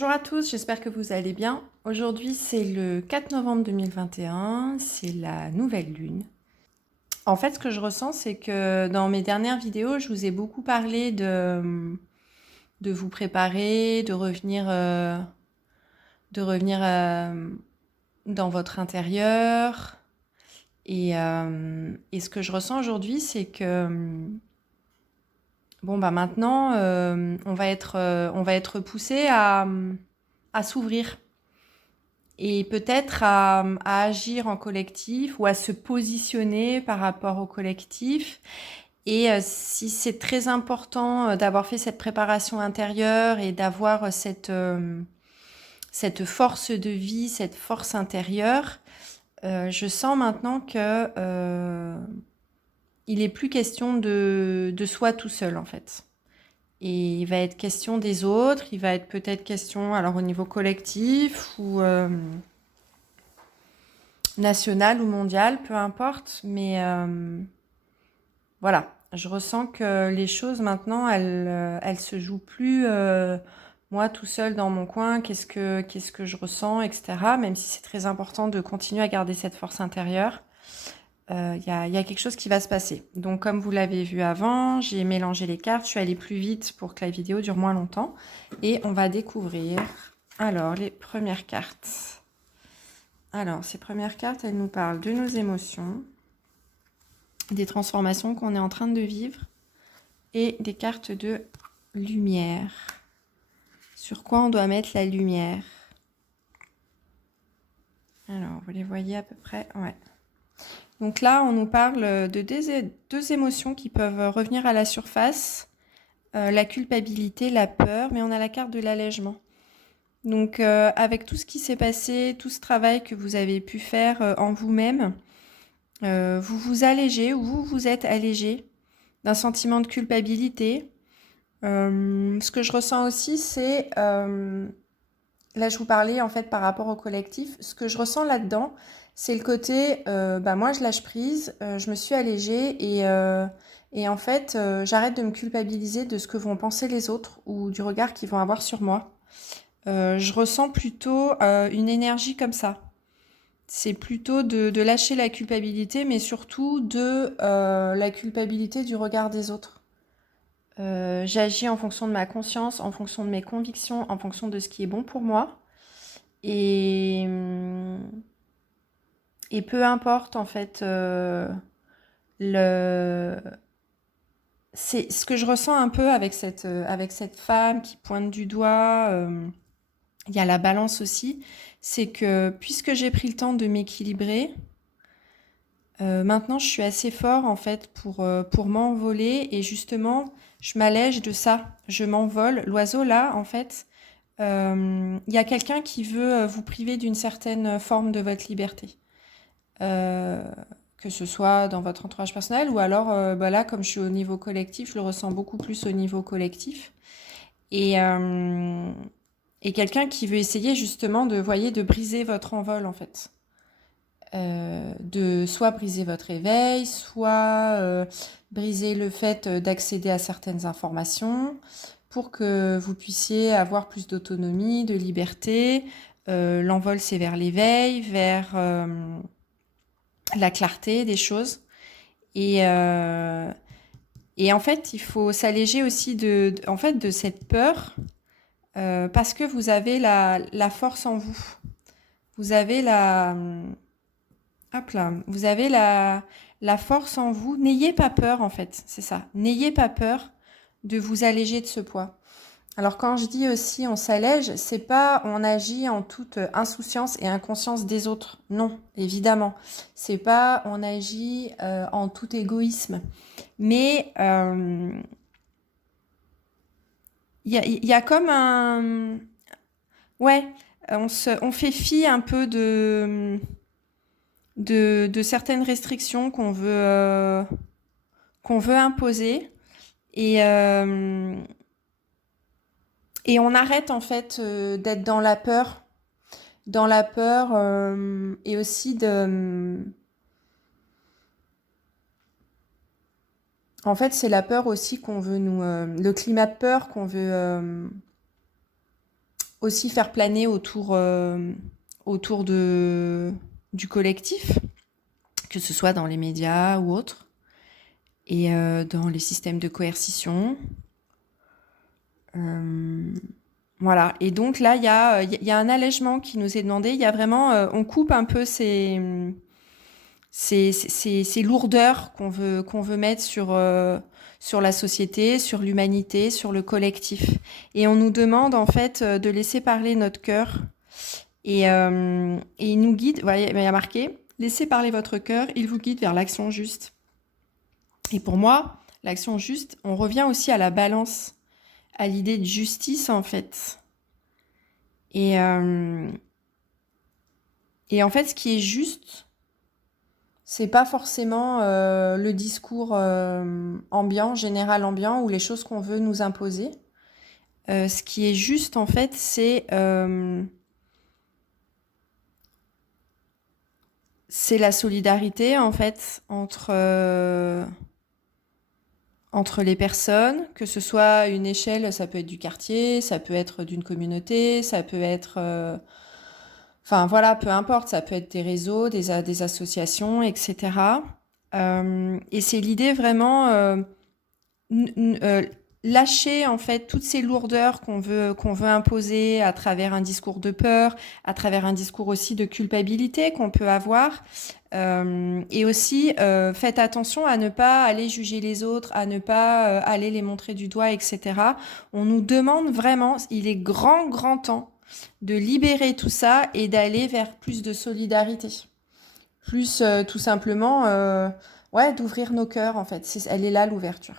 Bonjour à tous, j'espère que vous allez bien. Aujourd'hui, c'est le 4 novembre 2021, c'est la nouvelle lune. En fait, ce que je ressens, c'est que dans mes dernières vidéos, je vous ai beaucoup parlé de vous préparer, de revenir dans votre intérieur. Et ce que je ressens aujourd'hui, c'est que maintenant, on va être poussé à s'ouvrir. Et peut-être à agir en collectif ou à se positionner par rapport au collectif. Et si c'est très important d'avoir fait cette préparation intérieure et d'avoir cette force de vie, cette force intérieure, je sens maintenant que il est plus question de soi tout seul en fait. Et il va être question des autres, il va être peut-être question alors au niveau collectif ou national ou mondial, peu importe, mais voilà, je ressens que les choses maintenant, elles se jouent plus moi tout seul dans mon coin, qu'est-ce que je ressens, etc. Même si c'est très important de continuer à garder cette force intérieure, y a quelque chose qui va se passer. Donc comme vous l'avez vu avant, j'ai mélangé les cartes, je suis allée plus vite pour que la vidéo dure moins longtemps, et on va découvrir alors les premières cartes. Alors, ces premières cartes, elles nous parlent de nos émotions, des transformations qu'on est en train de vivre et des cartes de lumière. Sur quoi on doit mettre la lumière? Alors, vous les voyez à peu près? Ouais. Donc là, on nous parle de deux émotions qui peuvent revenir à la surface. La culpabilité, la peur, mais on a la carte de l'allègement. Donc, avec tout ce qui s'est passé, tout ce travail que vous avez pu faire en vous-même, vous vous allégez ou vous vous êtes allégé d'un sentiment de culpabilité. Ce que je ressens aussi, c'est... là, je vous parlais en fait par rapport au collectif. Ce que je ressens là-dedans, c'est le côté, moi, je lâche prise, je me suis allégée et en fait, j'arrête de me culpabiliser de ce que vont penser les autres ou du regard qu'ils vont avoir sur moi. Je ressens plutôt une énergie comme ça. C'est plutôt de lâcher la culpabilité, mais surtout de la culpabilité du regard des autres. J'agis en fonction de ma conscience, en fonction de mes convictions, en fonction de ce qui est bon pour moi. Et, et peu importe en fait le... C'est ce que je ressens un peu avec cette femme qui pointe du doigt. Il y a la balance aussi. C'est que puisque j'ai pris le temps de m'équilibrer, maintenant je suis assez fort en fait pour m'envoler et justement je m'allège de ça. Je m'envole. L'oiseau là en fait, il y a quelqu'un qui veut vous priver d'une certaine forme de votre liberté. Euh, que ce soit dans votre entourage personnel ou alors là comme je suis au niveau collectif, je le ressens beaucoup plus au niveau collectif et, euh, et quelqu'un qui veut essayer justement de briser votre envol en fait. De soit briser votre éveil, soit briser le fait d'accéder à certaines informations pour que vous puissiez avoir plus d'autonomie, de liberté. L'envol, c'est vers l'éveil, vers la clarté des choses. Et, euh, et en fait, il faut s'alléger aussi de cette peur parce que vous avez la force en vous. Vous avez hop là, vous avez la force en vous. N'ayez pas peur, en fait, c'est ça. N'ayez pas peur de vous alléger de ce poids. Alors quand je dis aussi on s'allège, c'est pas on agit en toute insouciance et inconscience des autres. Non, évidemment. C'est pas on agit en tout égoïsme. Mais il y a comme un... Ouais, on fait fi un peu de certaines restrictions qu'on veut imposer. Et, euh, et on arrête en fait d'être dans la peur et aussi en fait, c'est la peur aussi qu'on veut le climat de peur qu'on veut aussi faire planer autour du collectif, que ce soit dans les médias ou autres, et dans les systèmes de coercition. Voilà. Et donc là, il y a un allègement qui nous est demandé. Il y a vraiment, on coupe un peu ces lourdeurs qu'on veut mettre sur la société, sur l'humanité, sur le collectif. Et on nous demande en fait de laisser parler notre cœur. Et il nous guide, voyez, il y a marqué, laissez parler votre cœur, il vous guide vers l'action juste. Et pour moi, l'action juste, on revient aussi à la balance, à l'idée de justice en fait. Et en fait, ce qui est juste, c'est pas forcément le discours ambiant, général ambiant, ou les choses qu'on veut nous imposer. Ce qui est juste, en fait, c'est la solidarité, en fait, entre les personnes, que ce soit une échelle, ça peut être du quartier, ça peut être d'une communauté, ça peut être... Enfin voilà, peu importe, ça peut être des réseaux, des associations, etc. Et c'est l'idée vraiment lâcher en fait toutes ces lourdeurs qu'on veut imposer à travers un discours de peur, à travers un discours aussi de culpabilité qu'on peut avoir. Et aussi, faites attention à ne pas aller juger les autres, à ne pas aller les montrer du doigt, etc. On nous demande vraiment, il est grand temps de libérer tout ça et d'aller vers plus de solidarité. Plus tout simplement, ouais, d'ouvrir nos cœurs en fait. Elle est là l'ouverture.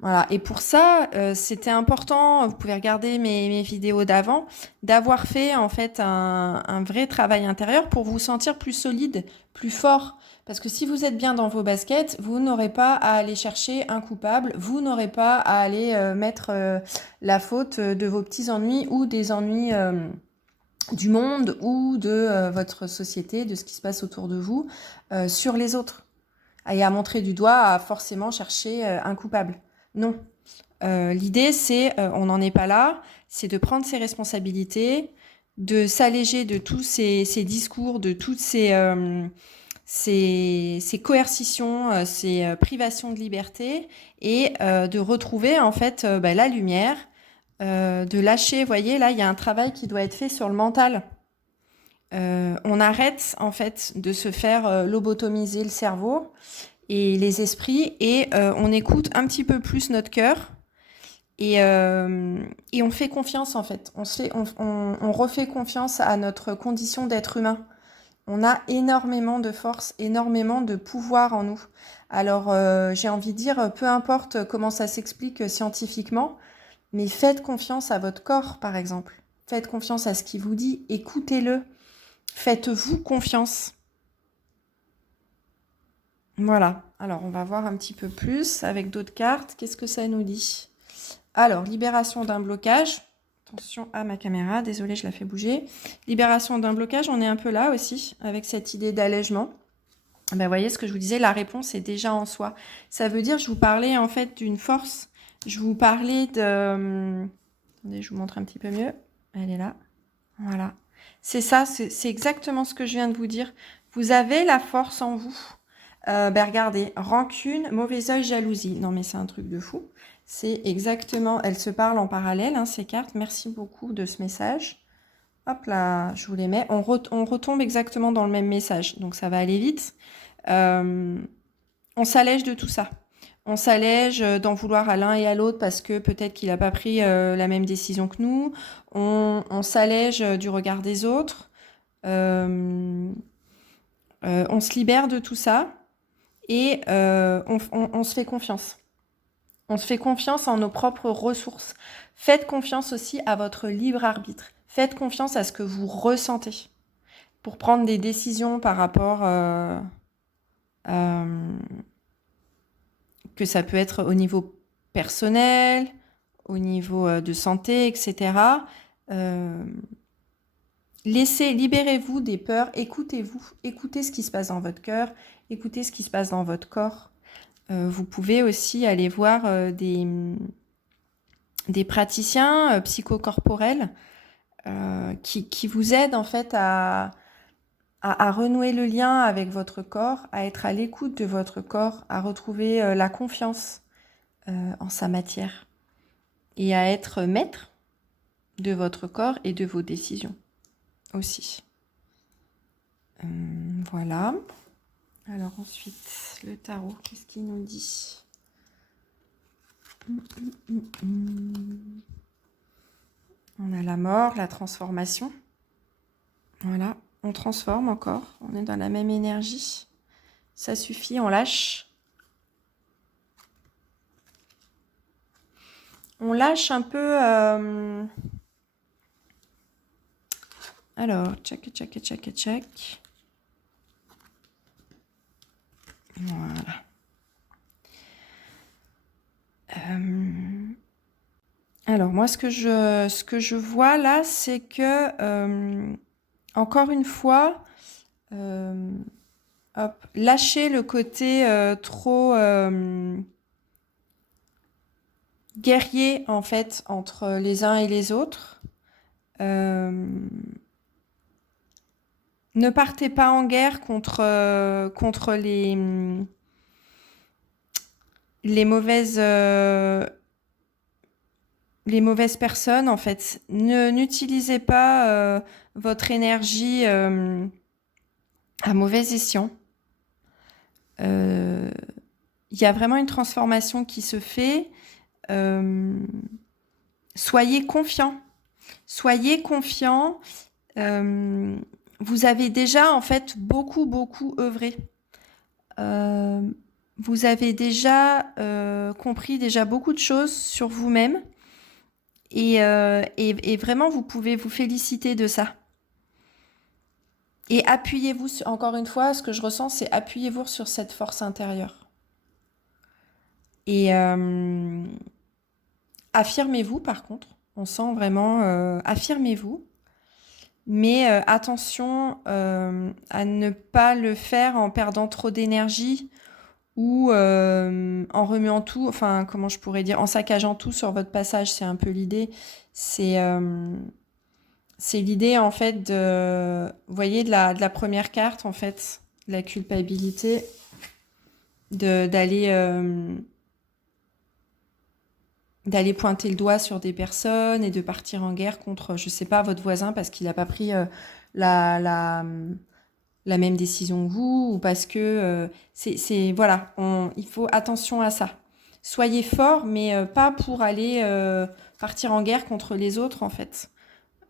Voilà. Et pour ça, c'était important, vous pouvez regarder mes vidéos d'avant, d'avoir fait en fait un vrai travail intérieur pour vous sentir plus solide, plus fort. Parce que si vous êtes bien dans vos baskets, vous n'aurez pas à aller chercher un coupable, vous n'aurez pas à aller mettre la faute de vos petits ennuis ou des ennuis du monde ou de votre société, de ce qui se passe autour de vous, sur les autres. Et à montrer du doigt, à forcément chercher un coupable. Non. L'idée, c'est, on n'en est pas là, c'est de prendre ses responsabilités, de s'alléger de tous ces discours, de toutes ces coercitions, ces privations de liberté, et de retrouver en fait la lumière, de lâcher. Vous voyez, là, il y a un travail qui doit être fait sur le mental. On arrête en fait de se faire lobotomiser le cerveau et les esprits, et on écoute un petit peu plus notre cœur, et on fait confiance en fait. On refait confiance à notre condition d'être humain. On a énormément de force, énormément de pouvoir en nous. Alors j'ai envie de dire, peu importe comment ça s'explique scientifiquement, mais faites confiance à votre corps par exemple. Faites confiance à ce qu'il vous dit, écoutez-le. Faites-vous confiance. Voilà, alors on va voir un petit peu plus avec d'autres cartes. Qu'est-ce que ça nous dit? Alors, libération d'un blocage. Attention à ma caméra, désolée, je la fais bouger. Libération d'un blocage, on est un peu là aussi, avec cette idée d'allègement. Ben, vous voyez ce que je vous disais, la réponse est déjà en soi. Ça veut dire, je vous parlais en fait d'une force. Je vous parlais de... Attendez, je vous montre un petit peu mieux. Elle est là. Voilà. C'est ça, c'est exactement ce que je viens de vous dire. Vous avez la force en vous. Regardez, rancune, mauvais œil, jalousie. Non mais c'est un truc de fou. C'est exactement, elles se parlent en parallèle, hein, ces cartes. Merci beaucoup de ce message. Hop là, je vous les mets. On retombe exactement dans le même message, donc ça va aller vite. On s'allège de tout ça. On s'allège d'en vouloir à l'un et à l'autre parce que peut-être qu'il n'a pas pris la même décision que nous. On s'allège du regard des autres. On se libère de tout ça. Et on se fait confiance. On se fait confiance en nos propres ressources. Faites confiance aussi à votre libre arbitre. Faites confiance à ce que vous ressentez pour prendre des décisions par rapport que ça peut être au niveau personnel, au niveau de santé, etc. Libérez-vous des peurs, écoutez-vous, écoutez ce qui se passe dans votre cœur, écoutez ce qui se passe dans votre corps. Vous pouvez aussi aller voir des praticiens psychocorporels qui vous aident en fait à renouer le lien avec votre corps, à être à l'écoute de votre corps, à retrouver la confiance en sa matière et à être maître de votre corps et de vos décisions aussi. Voilà. Alors ensuite, le tarot, qu'est-ce qu'il nous dit ? On a la mort, la transformation. Voilà, on transforme encore, on est dans la même énergie. Ça suffit, on lâche. On lâche un peu... Alors, check. Voilà. Alors, moi, ce que je vois là, c'est que, encore une fois, lâcher le côté trop guerrier, en fait, entre les uns et les autres. Ne partez pas en guerre contre les mauvaises personnes, en fait. N'utilisez pas votre énergie à mauvais escient. Il y a vraiment une transformation qui se fait. Soyez confiants. Soyez confiants. Vous avez déjà, en fait, beaucoup œuvré. Vous avez déjà compris déjà beaucoup de choses sur vous-même. Et vraiment, vous pouvez vous féliciter de ça. Et appuyez-vous, encore une fois, ce que je ressens, c'est appuyez-vous sur cette force intérieure. Et affirmez-vous, par contre. On sent vraiment, affirmez-vous. Mais attention à ne pas le faire en perdant trop d'énergie ou en remuant tout, enfin, comment je pourrais dire, en saccageant tout sur votre passage. C'est un peu l'idée. C'est l'idée, en fait, vous voyez, de la première carte, en fait, la culpabilité, d'aller pointer le doigt sur des personnes et de partir en guerre contre, je sais pas, votre voisin parce qu'il n'a pas pris la même décision que vous ou parce que voilà, il faut attention à ça. Soyez fort, mais pas pour aller partir en guerre contre les autres, en fait.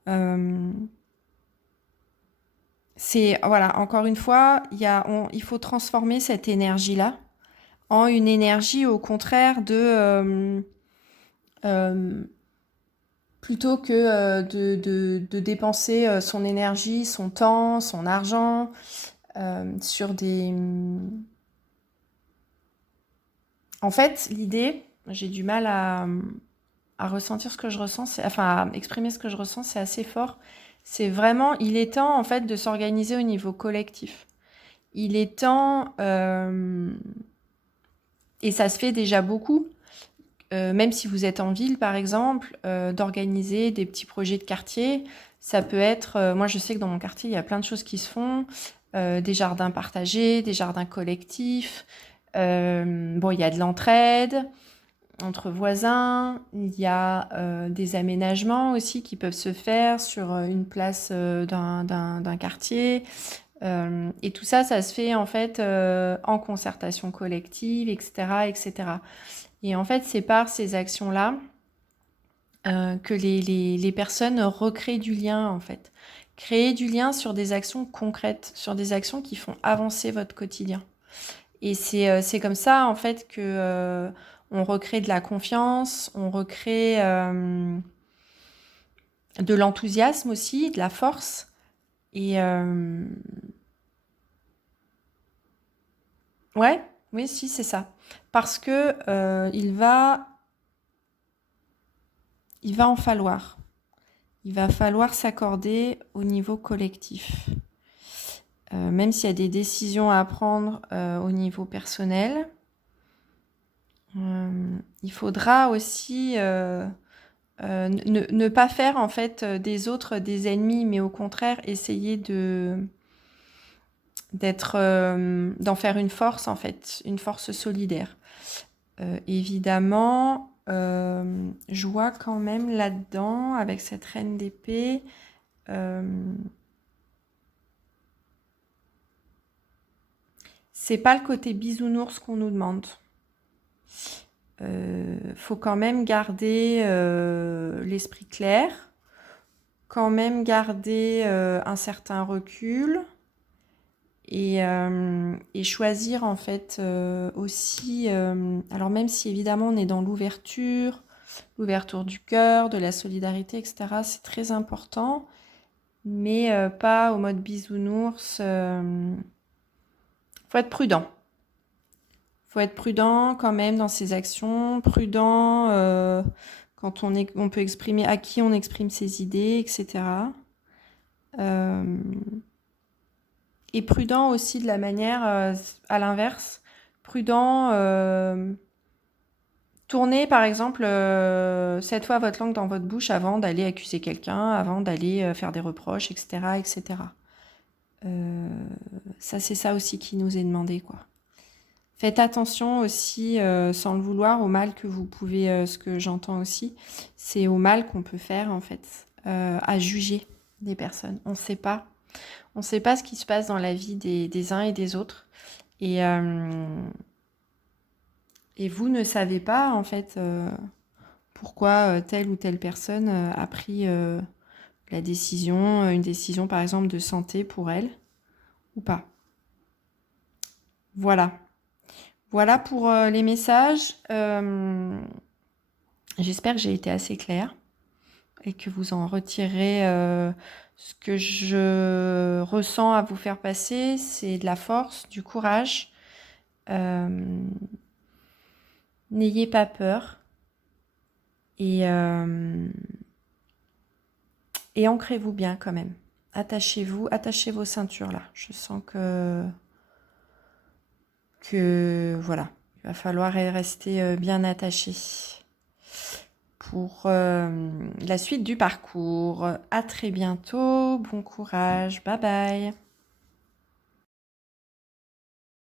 Voilà, encore une fois, il faut transformer cette énergie-là en une énergie, au contraire, plutôt que de dépenser son énergie, son temps, son argent sur des... En fait, l'idée, j'ai du mal à ressentir ce que je ressens, à exprimer ce que je ressens, c'est assez fort. C'est vraiment, il est temps, en fait, de s'organiser au niveau collectif. Il est temps, et ça se fait déjà beaucoup, même si vous êtes en ville, par exemple, d'organiser des petits projets de quartier. Ça peut être... moi, je sais que dans mon quartier, il y a plein de choses qui se font. Des jardins partagés, des jardins collectifs. Bon, il y a de l'entraide entre voisins. Il y a des aménagements aussi qui peuvent se faire sur une place d'un quartier. Et tout ça, ça se fait en fait en concertation collective, etc., etc. Et en fait, c'est par ces actions-là que les personnes recréent du lien, en fait. Créer du lien sur des actions concrètes, sur des actions qui font avancer votre quotidien. Et c'est comme ça, en fait, que on recrée de la confiance, on recrée de l'enthousiasme aussi, de la force. Et ouais, oui, si, c'est ça. Parce que il va en falloir. Il va falloir s'accorder au niveau collectif. Même s'il y a des décisions à prendre au niveau personnel, il faudra aussi Ne pas faire en fait des autres des ennemis, mais au contraire essayer d'en faire une force en fait, une force solidaire. Évidemment, je vois quand même là-dedans, avec cette reine d'épée, c'est pas le côté bisounours qu'on nous demande. Faut quand même garder l'esprit clair, quand même garder un certain recul et choisir en fait aussi, alors même si évidemment on est dans l'ouverture du cœur, de la solidarité, etc., c'est très important, mais pas au mode bisounours. Faut être prudent. Faut être prudent quand même dans ses actions, prudent quand on peut exprimer à qui on exprime ses idées, etc. Et prudent aussi de la manière, à l'inverse, prudent, tournez par exemple 7 fois votre langue dans votre bouche avant d'aller accuser quelqu'un, avant d'aller faire des reproches, etc. etc. Ça, c'est ça aussi qui nous est demandé, quoi. Faites attention aussi, sans le vouloir, au mal que vous pouvez, ce que j'entends aussi, c'est au mal qu'on peut faire en fait, à juger des personnes. On ne sait pas ce qui se passe dans la vie des uns et des autres. Et vous ne savez pas en fait pourquoi telle ou telle personne a pris la décision, une décision par exemple de santé pour elle ou pas. Voilà. Voilà pour les messages. J'espère que j'ai été assez claire et que vous en retirez ce que je ressens à vous faire passer, c'est de la force, du courage. N'ayez pas peur et ancrez-vous bien quand même. Attachez-vous, attachez vos ceintures là. Je sens que voilà, il va falloir rester bien attaché pour la suite du parcours. À très bientôt, bon courage, bye bye.